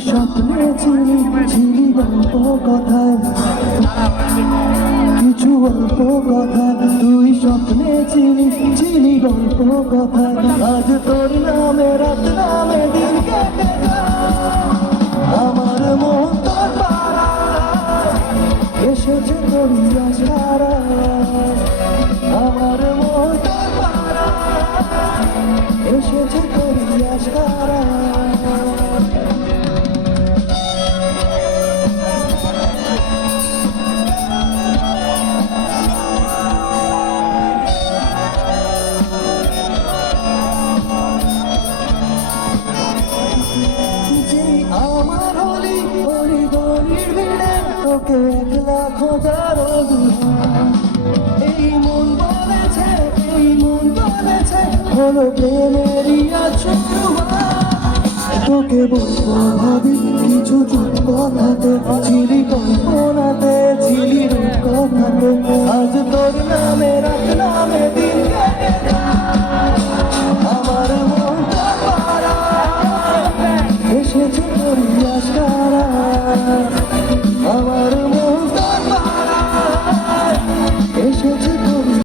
স্বপ্নে ছিলি ছিলি গল্প কথায় কিছু অল্প কথা তুই স্বপ্নে ছিলি ছিলি গল্প কথায় আজ তোর নামে রাত নামে দিন কেটে আমার মন তোর পাড়ায় এসেছে তোর আশারা আমার মন তোর পাড়ায় এসেছে তোর আশারা তোকে একলা খোঁজার এই মন বলেছে হলো প্রেমেরই তোকে বলবো ভাবি কিছু চুপ কথাতে ছিলি কল্পনাতে ছিলি রূপ কথাতে আজ তোর নামে রাত নামে দিন আমার মন এসেছে তোর আশারা আমার